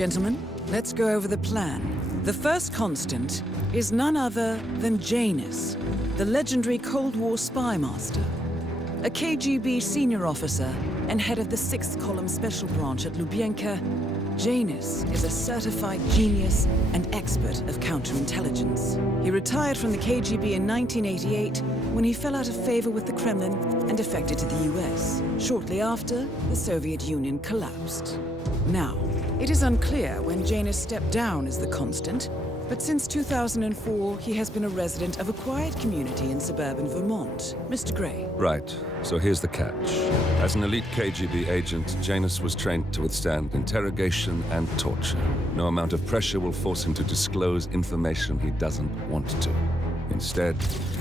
Gentlemen, let's go over the plan. The first constant is none other than Janus, the legendary Cold War spy master. A KGB senior officer and head of the 6th Column Special Branch at Lubyanka, Janus is a certified genius and expert of counterintelligence. He retired from the KGB in 1988 when he fell out of favor with the Kremlin and defected to the US. Shortly after, the Soviet Union collapsed. Now, it is unclear when Janus stepped down as the constant, but since 2004, he has been a resident of a quiet community in suburban Vermont. Mr. Gray. Right. So here's the catch. As an elite KGB agent, Janus was trained to withstand interrogation and torture. No amount of pressure will force him to disclose information he doesn't want to. Instead,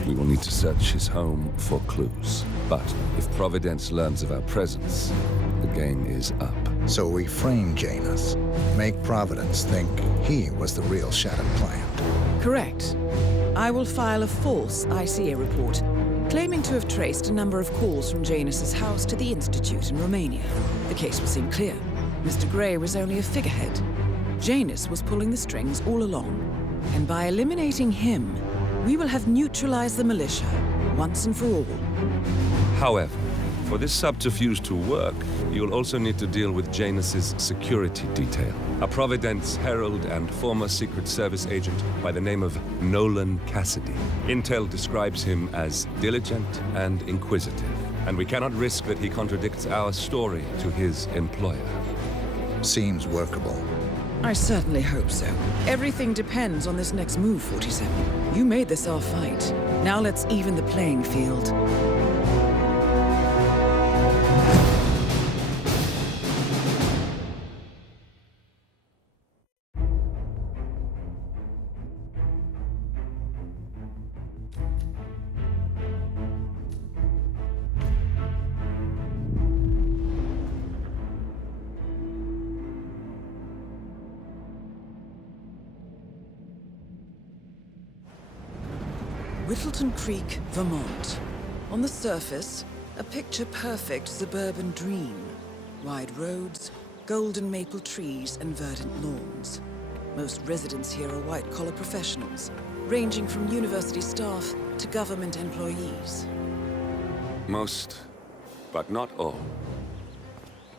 we will need to search his home for clues. But if Providence learns of our presence, the game is up. So we frame Janus, make Providence think he was the real Shattered client. Correct. I will file a false ICA report, claiming to have traced a number of calls from Janus's house to the Institute in Romania. The case will seem clear. Mr. Gray was only a figurehead. Janus was pulling the strings all along. And by eliminating him, we will have neutralized the militia once and for all. However, for this subterfuge to work, you'll also need to deal with Janus's security detail. A Providence herald and former Secret Service agent by the name of Nolan Cassidy. Intel describes him as diligent and inquisitive, and we cannot risk that he contradicts our story to his employer. Seems workable. I certainly hope so. Everything depends on this next move, 47. You made this our fight. Now let's even the playing field. Uittlton Creek, Vermont. On the surface, a picture-perfect suburban dream. Wide roads, golden maple trees, and verdant lawns. Most residents here are white-collar professionals, ranging from university staff to government employees. Most, but not all.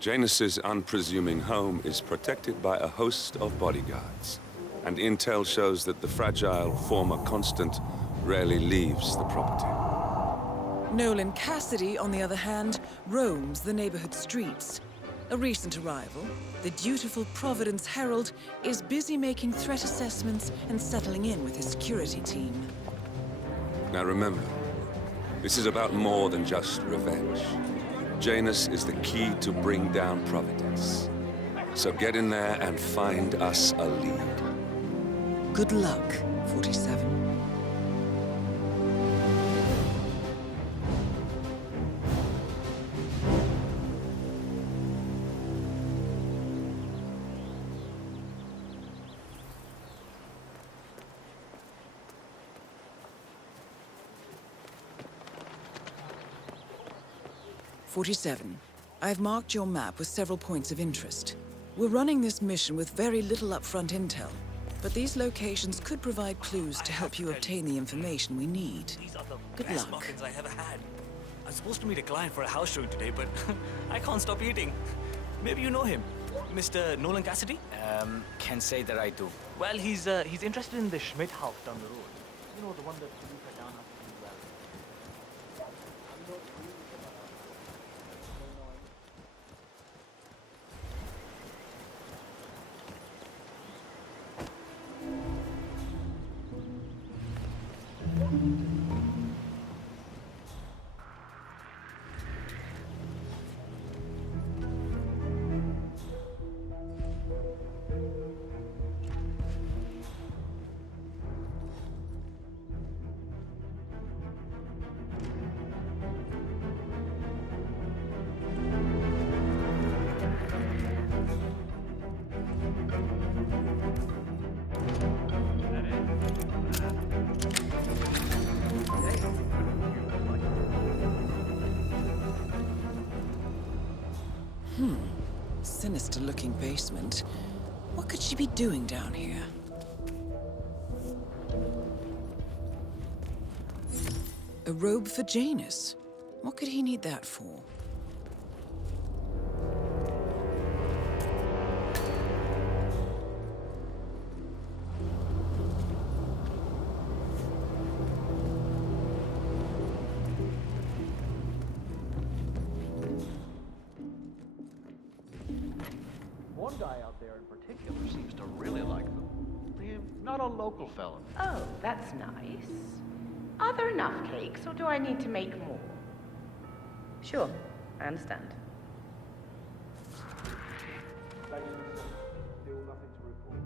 Janus's unpresuming home is protected by a host of bodyguards, and intel shows that the fragile former constant rarely leaves the property. Nolan Cassidy, on the other hand, roams the neighborhood streets. A recent arrival, the dutiful Providence Herald is busy making threat assessments and settling in with his security team. Now remember, this is about more than just revenge. Janus is the key to bring down Providence. So get in there and find us a lead. Good luck, 47. I've marked your map with several points of interest. We're running this mission with very little upfront intel, but these locations could provide clues to help you obtain the information we need. These are the Good best luck. muffins I ever had. I'm supposed to meet a client for a house showing today, but I can't stop eating. Maybe you know him, Mr. Nolan Cassidy? Can't say that I do. Well, he's interested in the Schmidt house down the road. You know, the one that we cut down after the well. Sinister-looking basement. What could she be doing down here? A robe for Janus. What could he need that for? One guy out there in particular seems to really like them. Not a local fella. Oh, that's nice. Are there enough cakes, or do I need to make more? Sure, I understand. Still nothing to report.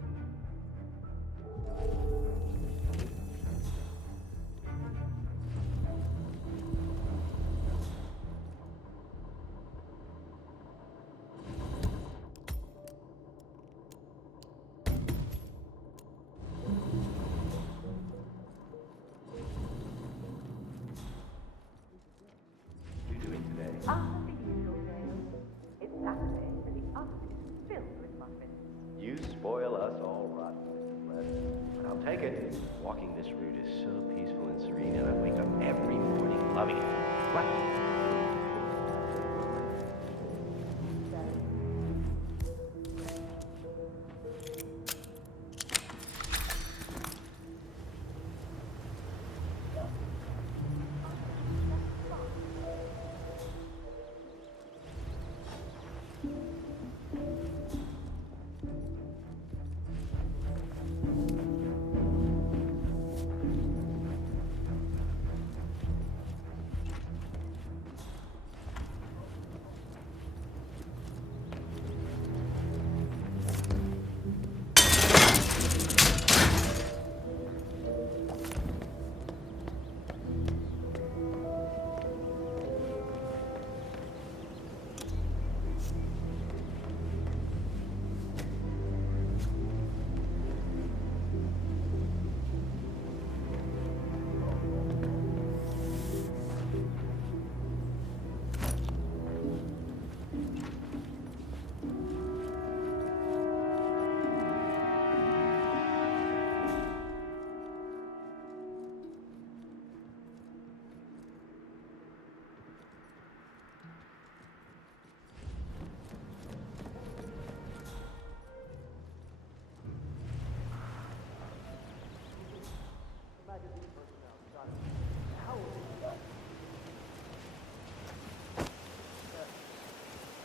Ah, the usual day. It's Saturday, and the office is filled with muffins. You spoil us all rotten, Mrs. Les. But I'll take it. Walking this route is so peaceful and serene, and I wake up every morning loving it. What?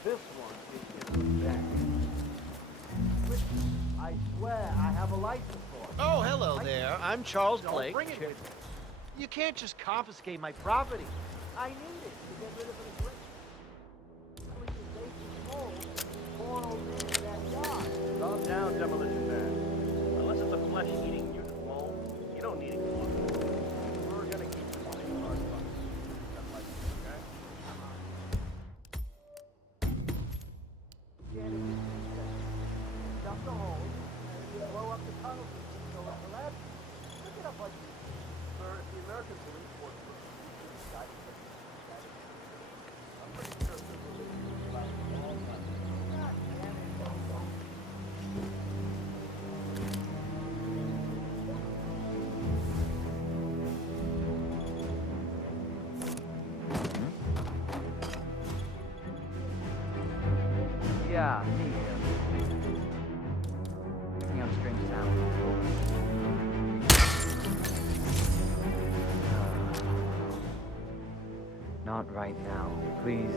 This one is in the back. Which I swear I have a license for. Oh, hello there. I'm Charles Don't Blake. bring it with me. You can't just confiscate my property. I need it to get rid of an aggressive. Calm down, demolition man. Unless it's a flesh-eating unit wall, you don't need it. We're gonna keep the money in our spot. Okay? Dump the hole, and you blow up the tunnel system so it collapses. Look it up like sir, if the American police force I'm pretty sure the police is about all time. God damn it. Yeah, me. Picking up strange sounds. Not right now, please.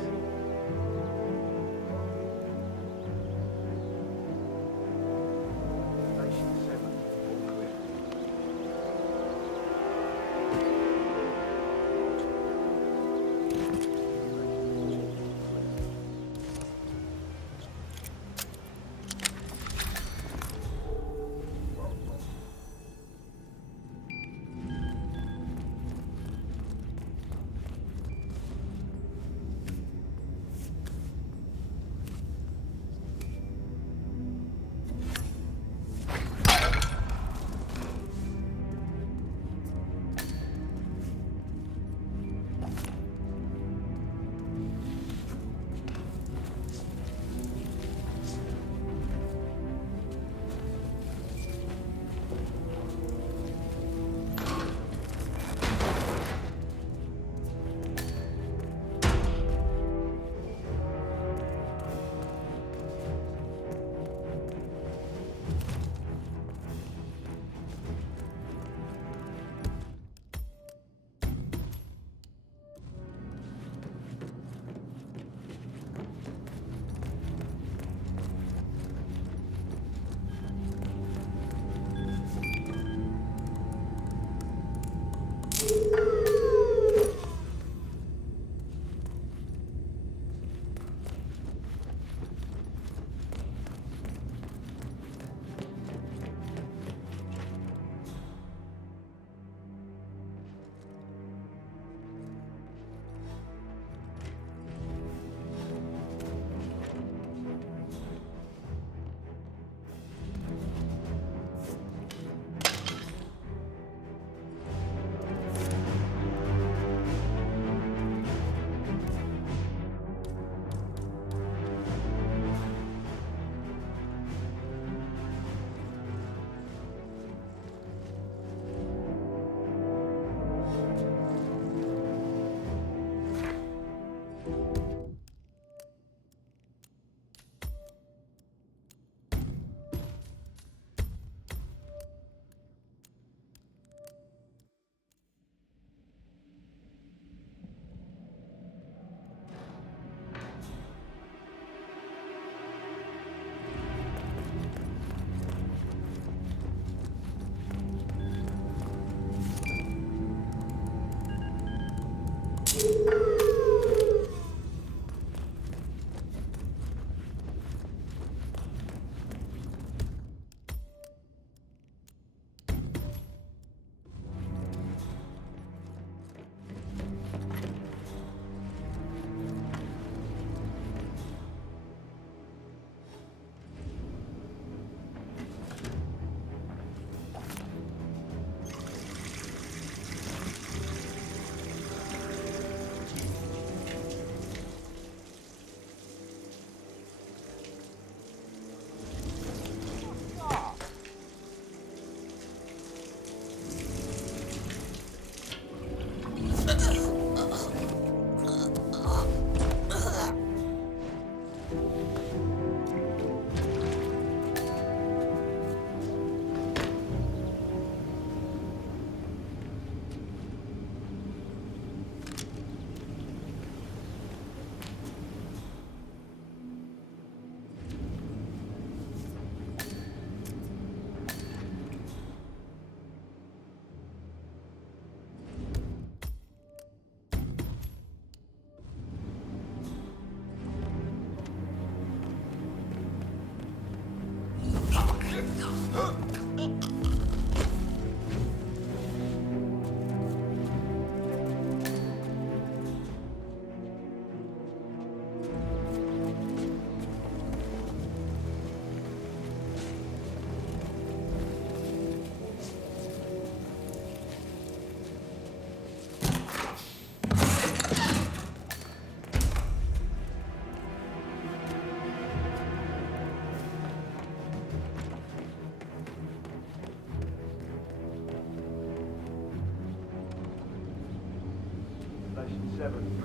47.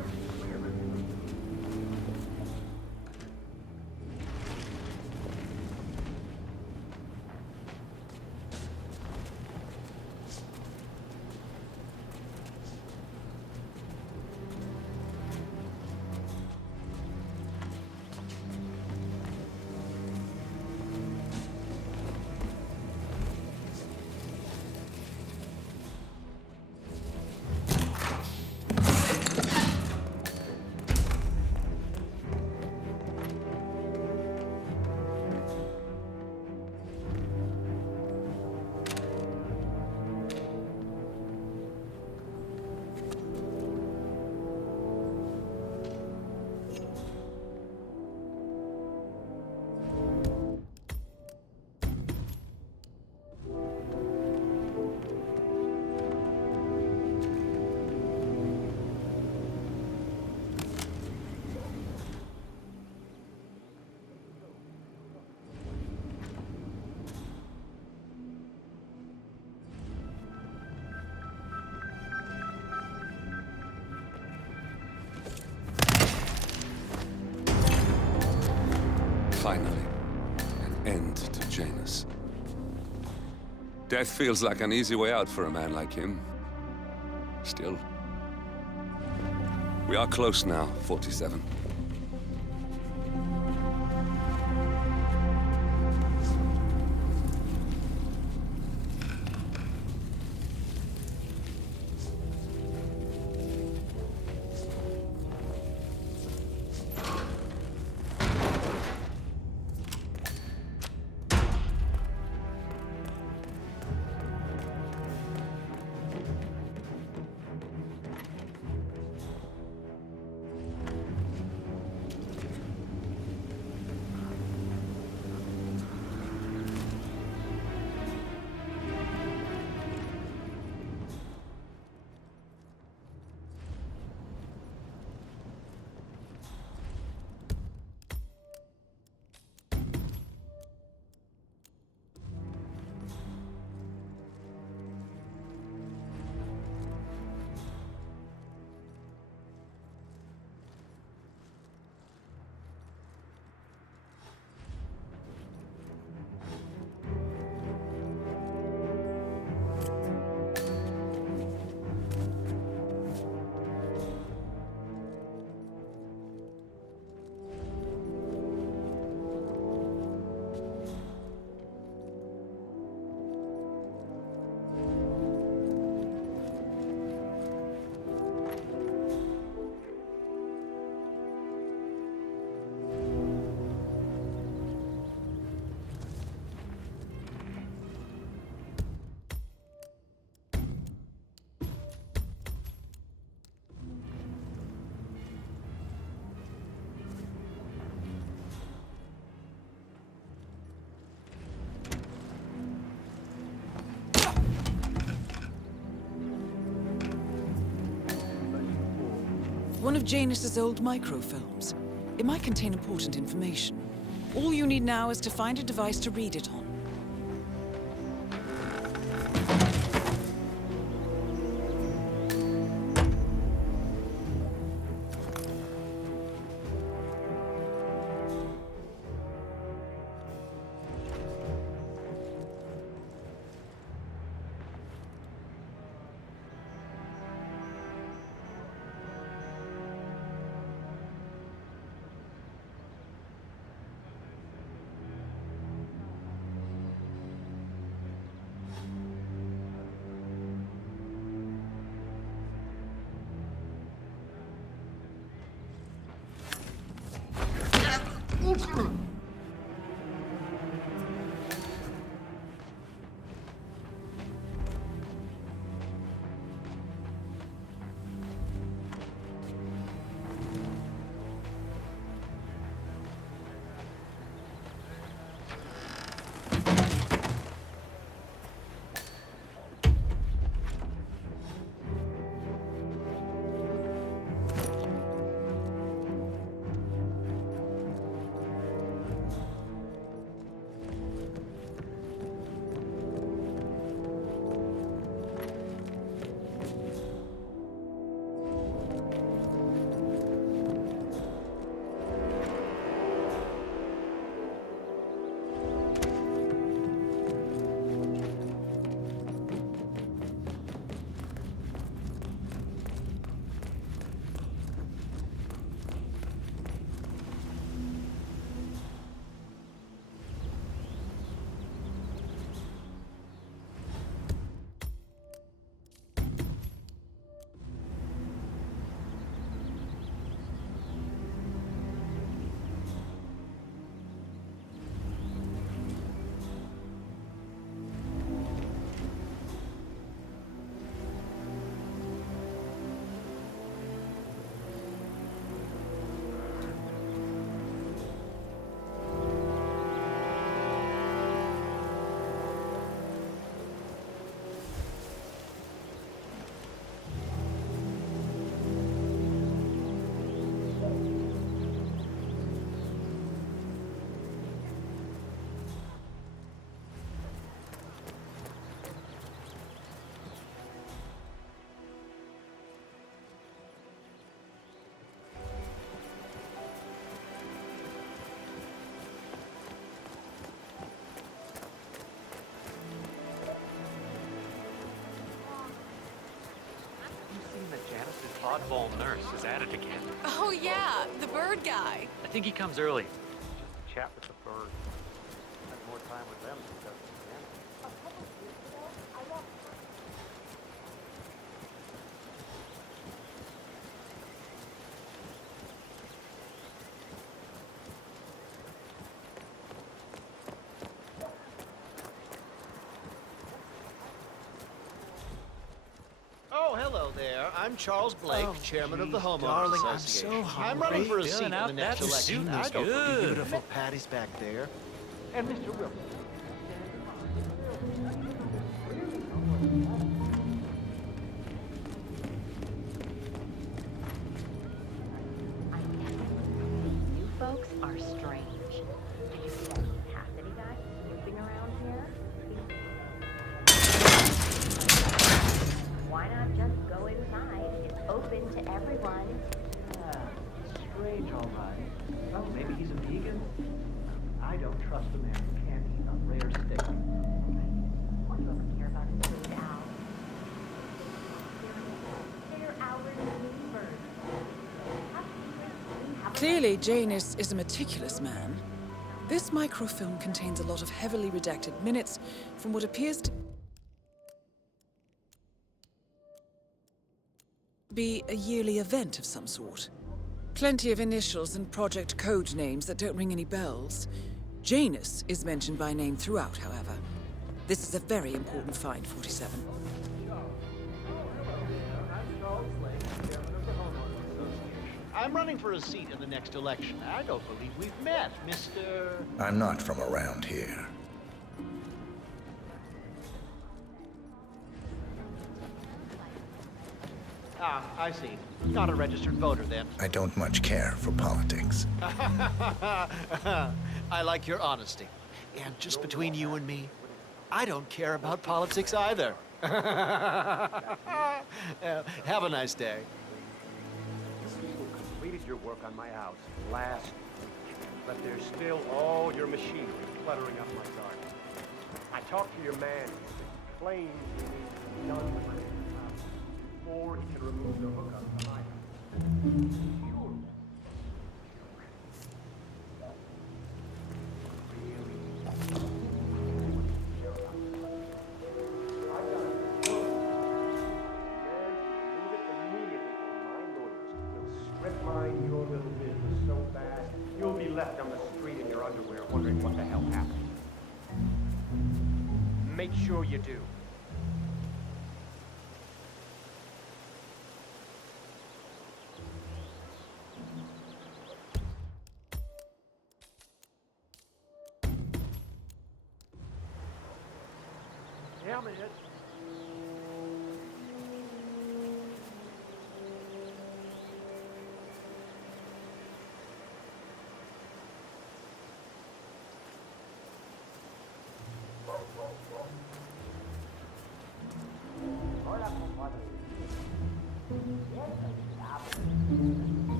Finally, an end to Janus. Death feels like an easy way out for a man like him. Still, we are close now, 47. One of Janus's old microfilms. It might contain important information. All you need now is to find a device to read it on. oddball nurse is at it again. Oh yeah, the bird guy. I think he comes early. Just chat with the bird. Spend more time with them than he does with the animals. Oh, hello there. I'm Charles Blake, chairman of the Homeowners darling, I'm Association. so I'm running for a hungry. seat in Filling the out next that election. suit I is don't good. believe beautiful Patty's back there. And Mr. Wilson. You folks are strange. Did you see that Cassidy guy snooping around here? Why not just go inside? It's open to everyone. Strange, all right. Well, maybe he's a vegan. I don't trust a man who can't eat a rare steak. What do you ever care about his food, Al? They're our neighbors. Clearly, Janus is a meticulous man. This microfilm contains a lot of heavily redacted minutes from what appears to be a yearly event of some sort. Plenty of initials and project code names that don't ring any bells. Janus is mentioned by name throughout, however. This is a very important find, 47. I'm running for a seat in the next election. I don't believe we've met, Mr. I'm not from around here. Ah, I see. Not a registered voter, then. I don't much care for politics. I like your honesty. And just between you and me, I don't care about politics either. Have a nice day. You people completed your work on my house last week, but there's still all your machinery cluttering up my garden. I talked to your man. He claims he needs to be done with my house before he can remove the hookup to my house. Sure. Mine your little business so bad, you'll be left on the street in your underwear wondering what the hell happened. Make sure you do. Damn it.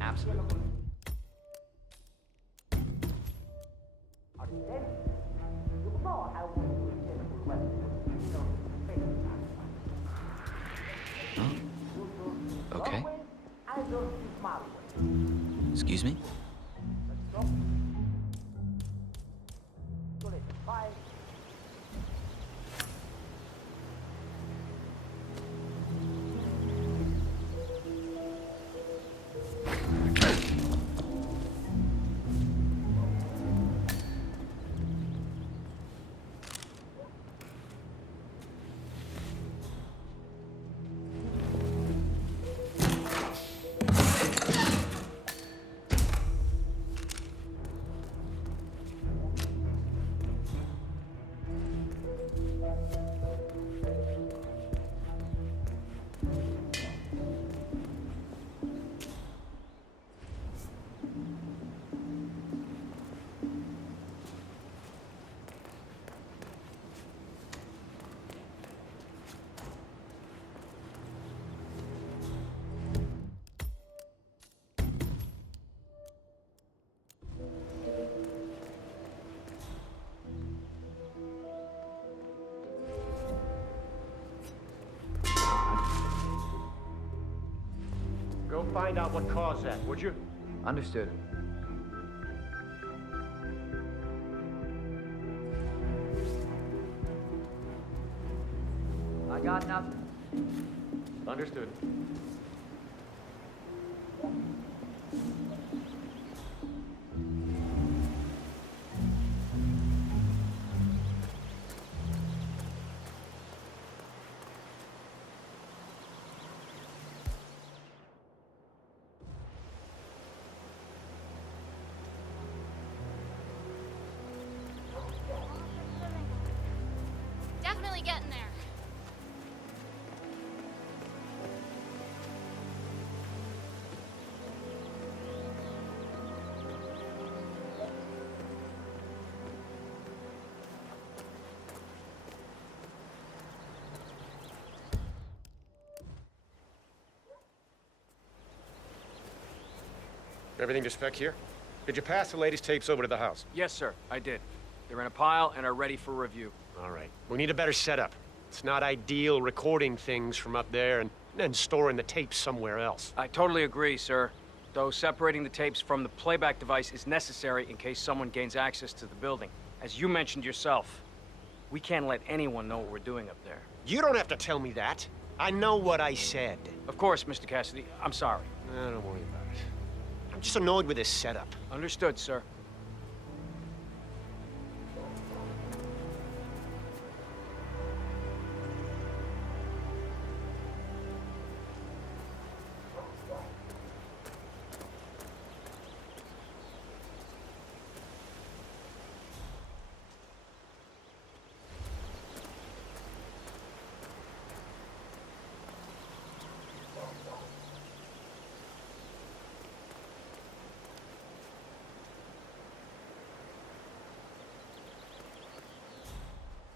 Absolutely. Okay. Excuse me? Go find out what caused that, would you? Understood. I got nothing. Understood. Definitely getting there. Everything to spec here? Did you pass the latest tapes over to the house? Yes, sir, I did. They're in a pile and are ready for review. All right. We need a better setup. It's not ideal recording things from up there and then storing the tapes somewhere else. I totally agree, sir. Though separating the tapes from the playback device is necessary in case someone gains access to the building. As you mentioned yourself, we can't let anyone know what we're doing up there. You don't have to tell me that. I know what I said. Of course, Mr. Cassidy. I'm sorry. Don't worry about it. I'm just annoyed with this setup. Understood, sir.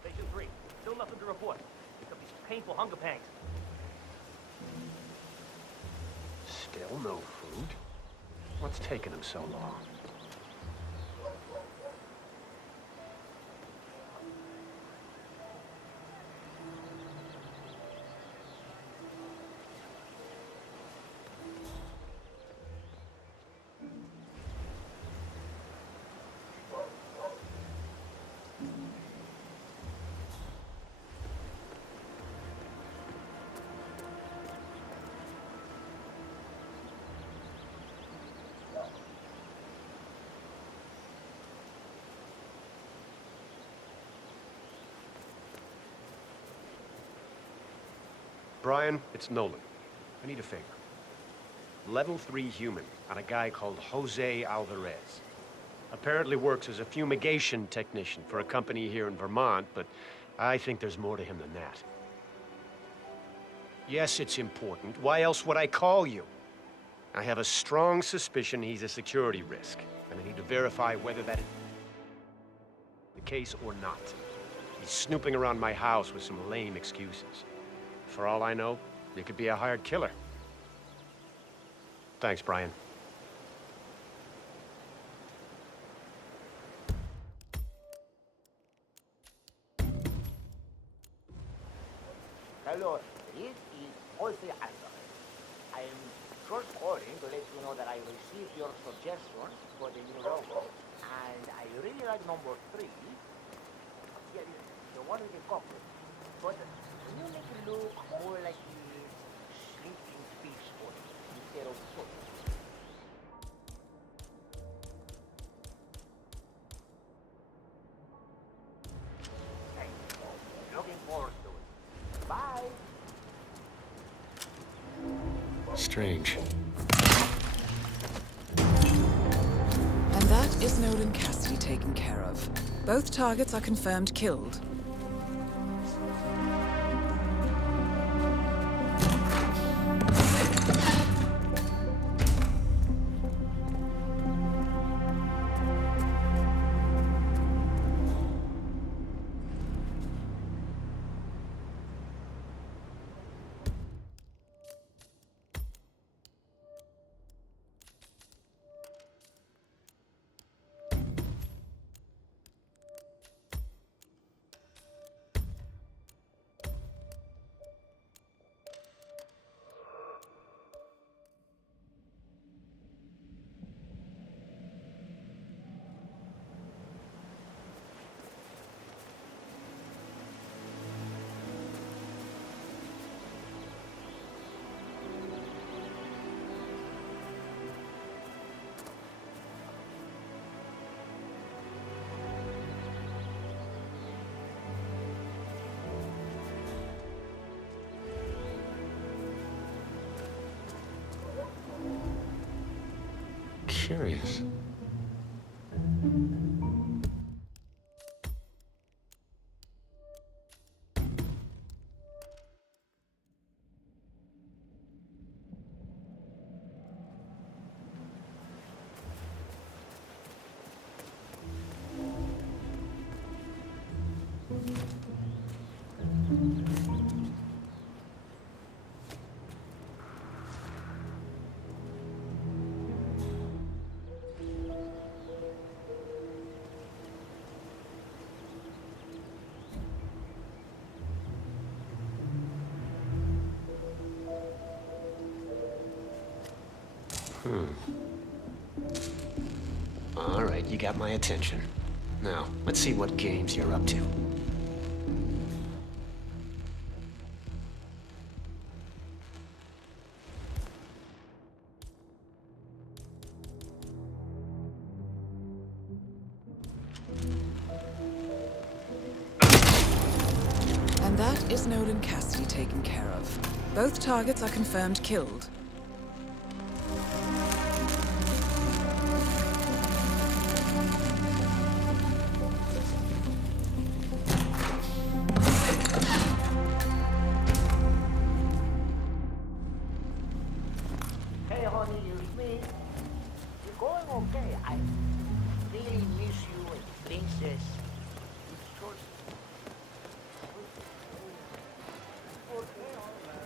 Station 3. Still nothing to report. Pick up these painful hunger pangs. Still no food? What's taking them so long? Brian, it's Nolan. I need a favor. Level 3 human on a guy called Jose Alvarez. Apparently works as a fumigation technician for a company here in Vermont, but I think there's more to him than that. Yes, it's important. Why else would I call you? I have a strong suspicion he's a security risk, and I need to verify whether that is the case or not. He's snooping around my house with some lame excuses. For all I know, he could be a hired killer. Thanks, Brian. Hello, this is Jose Alvarez. I am just calling to let you know that I received your suggestions for the new logo, and I really like number 3. Yeah, the one with the couple. But can you make it look more like he's sleeping peacefully instead of foot? Thank you. Looking forward to it. Bye. Strange. And that is Nolan Cassidy taken care of. Both targets are confirmed killed. curious. All right, you got my attention. Now, let's see what games you're up to. And that is Nolan Cassidy taken care of. Both targets are confirmed killed. Hey, honey, it's me. You're going okay. I really miss you as princess. It's just... Okay, all right.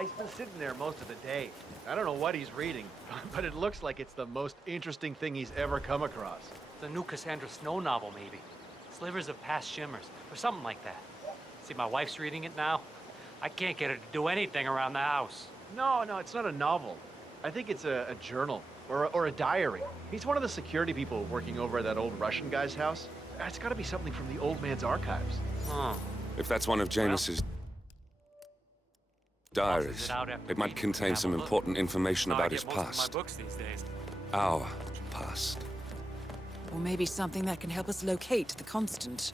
He's been sitting there most of the day. I don't know what he's reading, but it looks like it's the most interesting thing he's ever come across. The new Cassandra Snow novel, maybe. Slivers of Past Shimmers, or something like that. See, my wife's reading it now. I can't get her to do anything around the house. No, it's not a novel. I think it's a journal, or a diary. He's one of the security people working over at that old Russian guy's house. It's gotta be something from the old man's archives. Huh. If that's one of Janus's diaries, it might contain some important information about his past. My books these days. Our past. Or maybe something that can help us locate the Constant.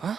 Huh?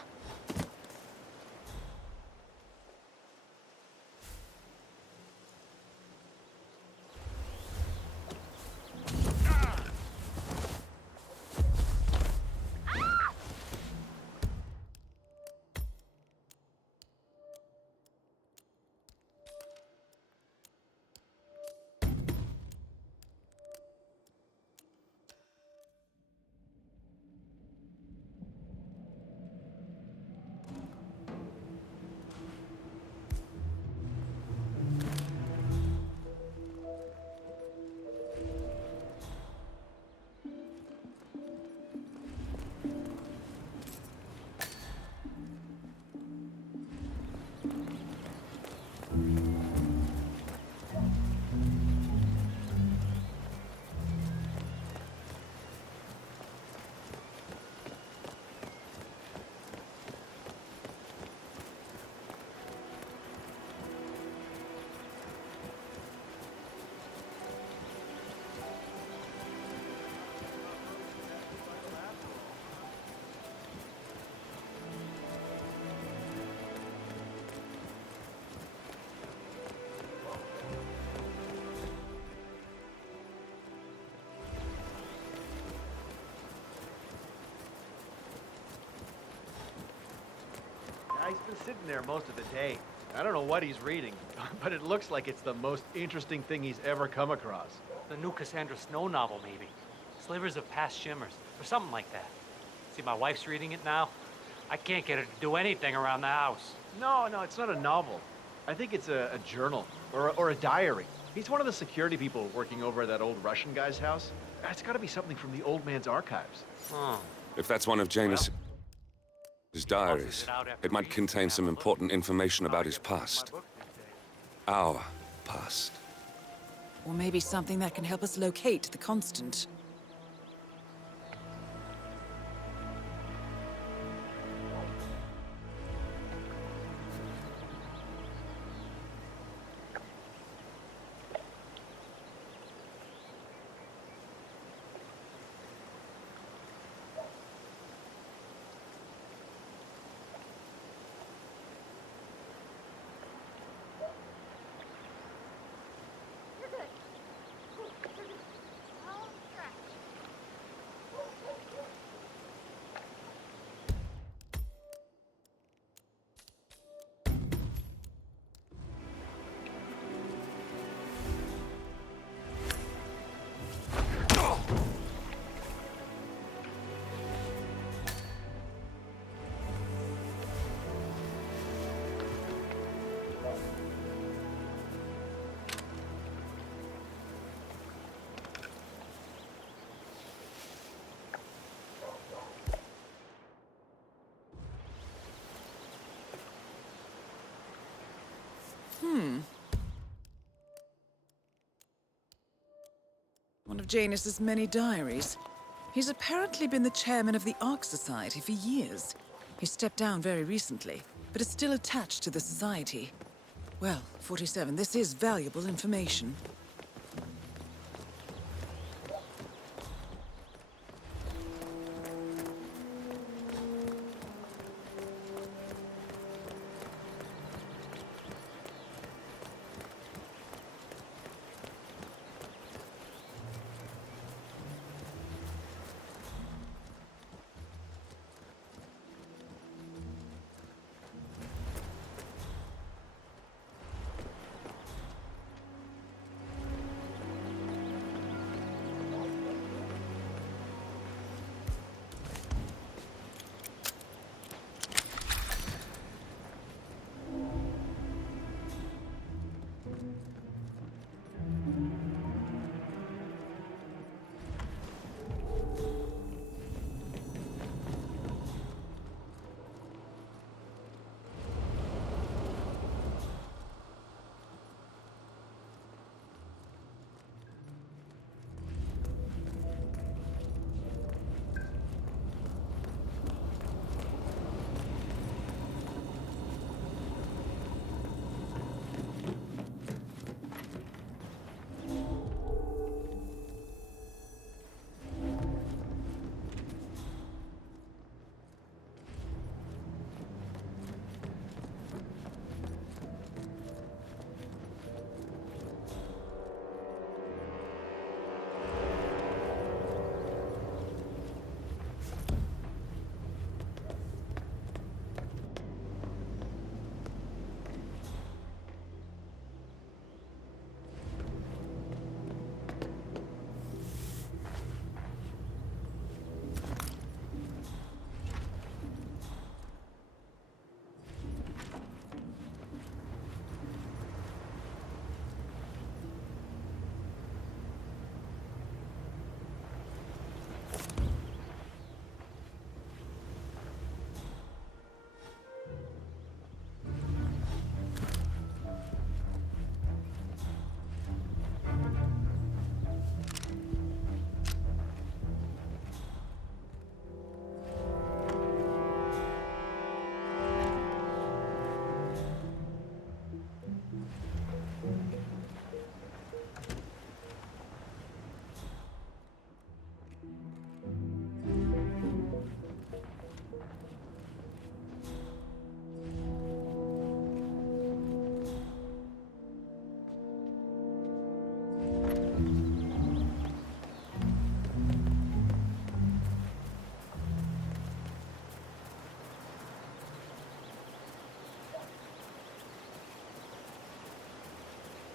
He's been sitting there most of the day. I don't know what he's reading, but it looks like it's the most interesting thing he's ever come across. The new Cassandra Snow novel, maybe. Slivers of Past Shimmers, or something like that. See, my wife's reading it now. I can't get her to do anything around the house. No, it's not a novel. I think it's a journal or a diary. He's one of the security people working over at that old Russian guy's house. It's got to be something from the old man's archives. If that's one of Janus' diaries, it might contain some important information about his past. Our past. Or maybe something that can help us locate the Constant. One of Janus's many diaries. He's apparently been the chairman of the Ark Society for years. He stepped down very recently, but is still attached to the society. Well, 47, this is valuable information.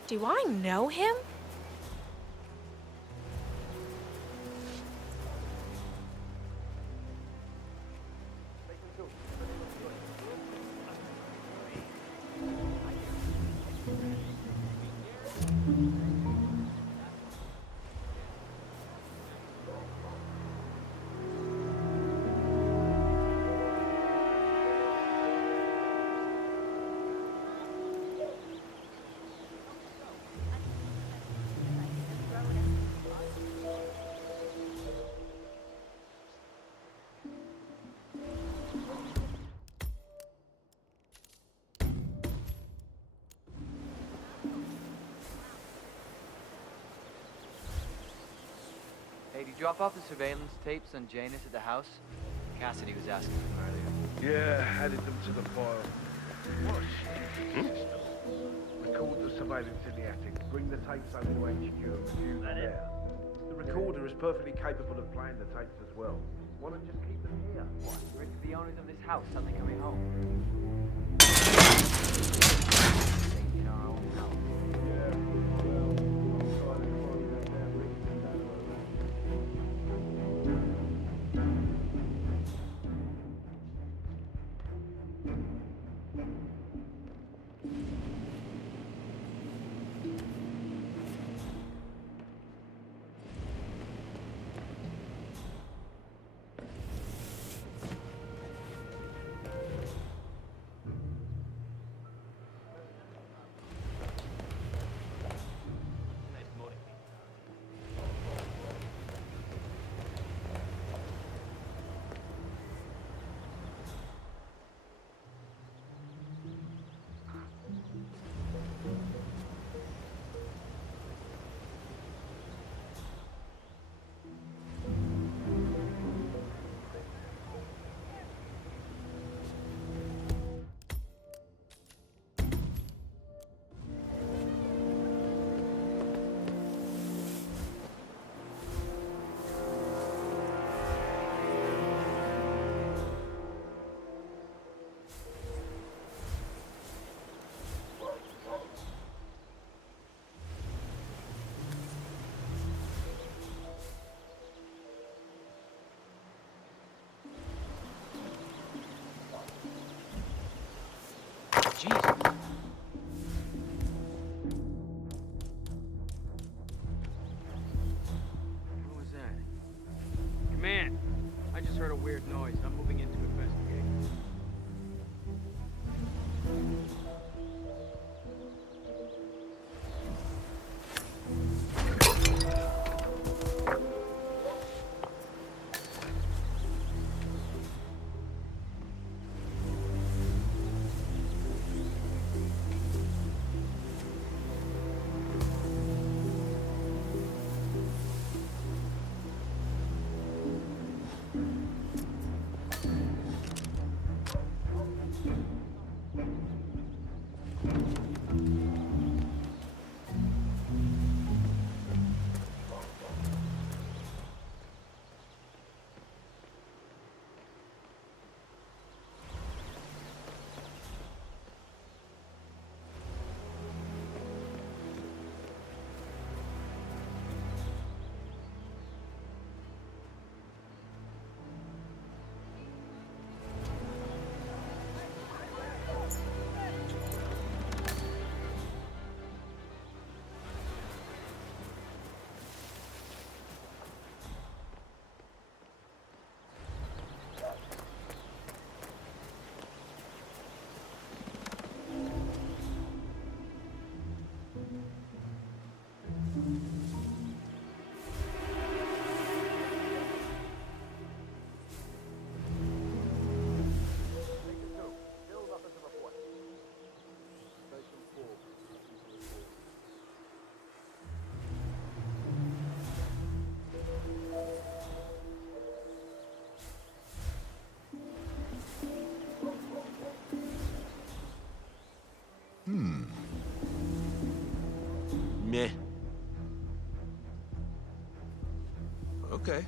Do I know him? Hey, did you drop off the surveillance tapes on Janus at the house? Cassidy was asking them earlier. Yeah, added them to the file. What a shitty system. Record the surveillance in the attic. Bring the tapes over to HQ and review them there. The recorder is perfectly capable of playing the tapes as well. Why not just keep them here? What? Risk the owners of this house suddenly coming home? Staying in our own house. Yeah, well, I'm trying to find that damn ring. Jeez. What was that? Command, I just heard a weird noise. I'm moving in to investigate. Meh. Okay.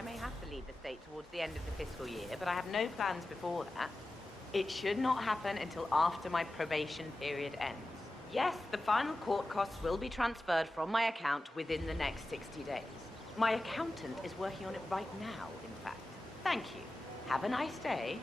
I may have to leave the state towards the end of the fiscal year, but I have no plans before that. It should not happen until after my probation period ends. Yes, the final court costs will be transferred from my account within the next 60 days. My accountant is working on it right now, in fact. Thank you. Have a nice day.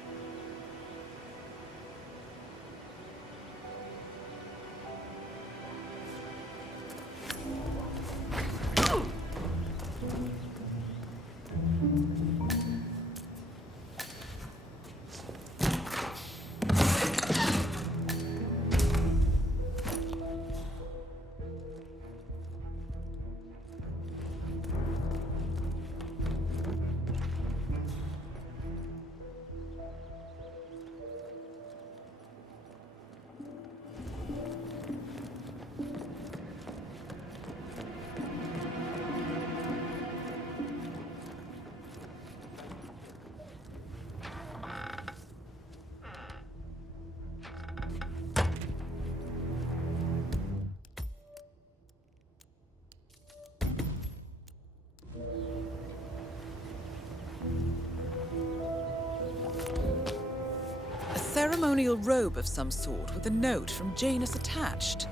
Ceremonial robe of some sort with a note from Janus attached.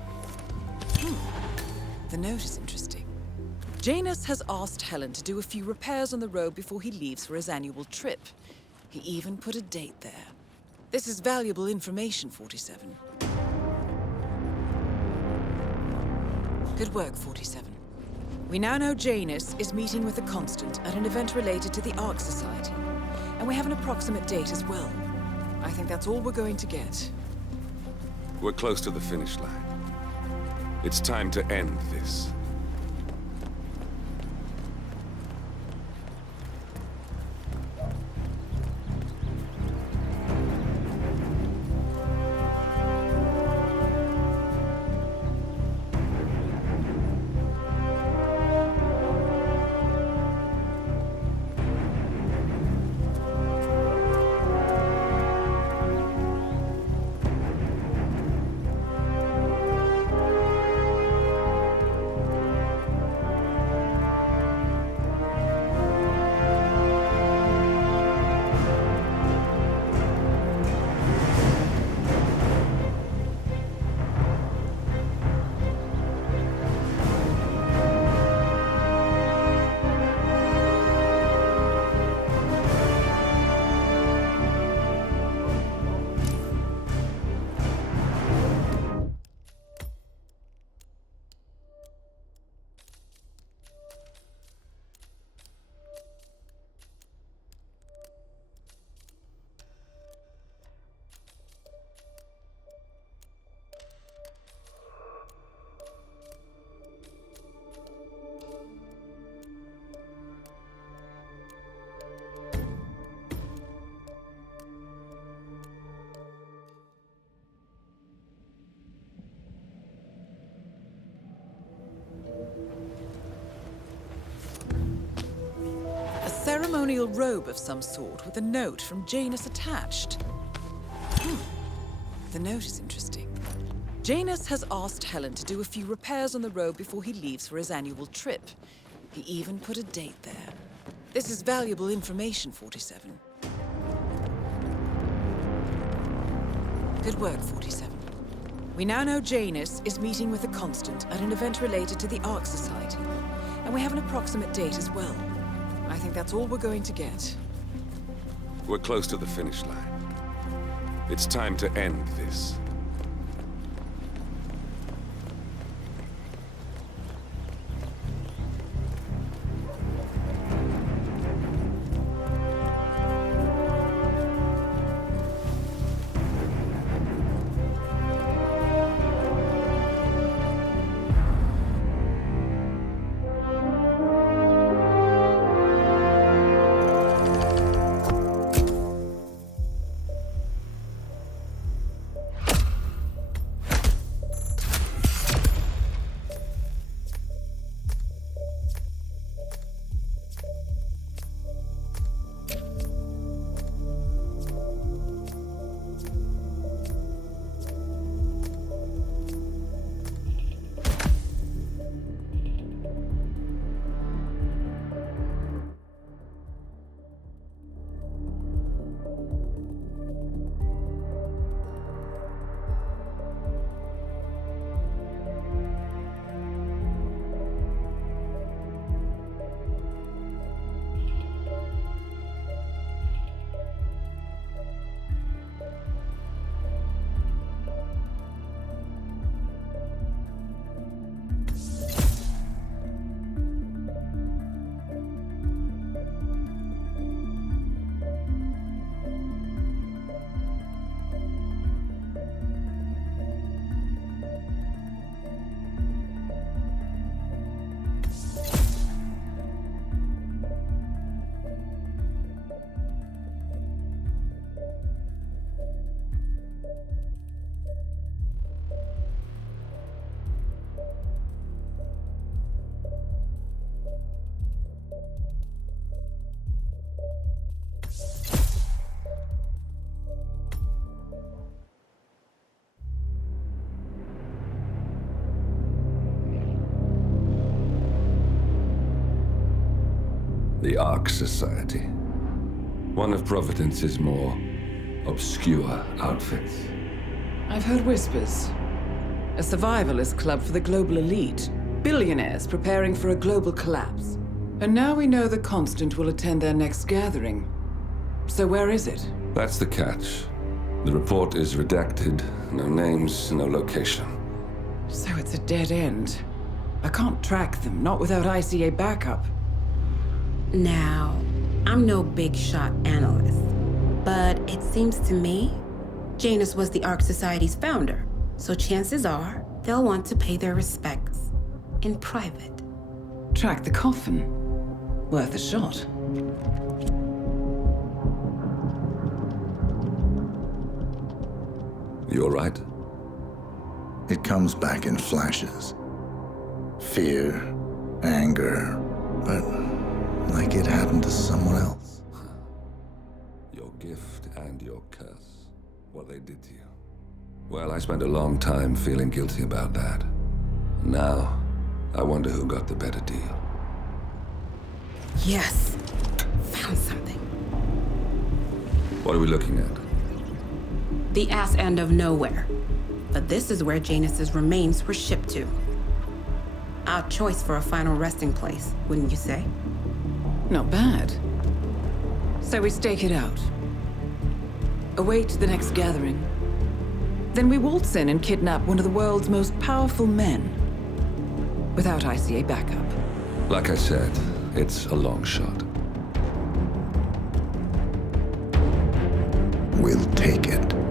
The note is interesting. Janus has asked Helen to do a few repairs on the robe before he leaves for his annual trip. He even put a date there. This is valuable information, 47. Good work, 47. We now know Janus is meeting with the Constant at an event related to the Ark Society, and we have an approximate date as well. I think that's all we're going to get. We're close to the finish line. It's time to end this. Ceremonial robe of some sort with a note from Janus attached. The note is interesting. Janus has asked Helen to do a few repairs on the robe before he leaves for his annual trip. He even put a date there. This is valuable information, 47. Good work, 47. We now know Janus is meeting with the Constant at an event related to the Ark Society, and we have an approximate date as well. I think that's all we're going to get. We're close to the finish line. It's time to end this. The Ark Society. One of Providence's more obscure outfits. I've heard whispers. A survivalist club for the global elite. Billionaires preparing for a global collapse. And now we know the Constant will attend their next gathering. So where is it? That's the catch. The report is redacted. No names, no location. So it's a dead end. I can't track them, not without ICA backup. Now, I'm no big shot analyst, but it seems to me Janus was the Ark Society's founder, so chances are they'll want to pay their respects in private. Track the coffin. Worth a shot. You all right? It comes back in flashes. Fear, anger, but like it happened to someone else. Your gift and your curse. What they did to you. Well, I spent a long time feeling guilty about that. Now, I wonder who got the better deal. Yes. Found something. What are we looking at? The ass end of nowhere. But this is where Janus's remains were shipped to. Our choice for a final resting place, wouldn't you say? Not bad. So we stake it out. Await the next gathering. Then we waltz in and kidnap one of the world's most powerful men. Without ICA backup. Like I said, it's a long shot. We'll take it.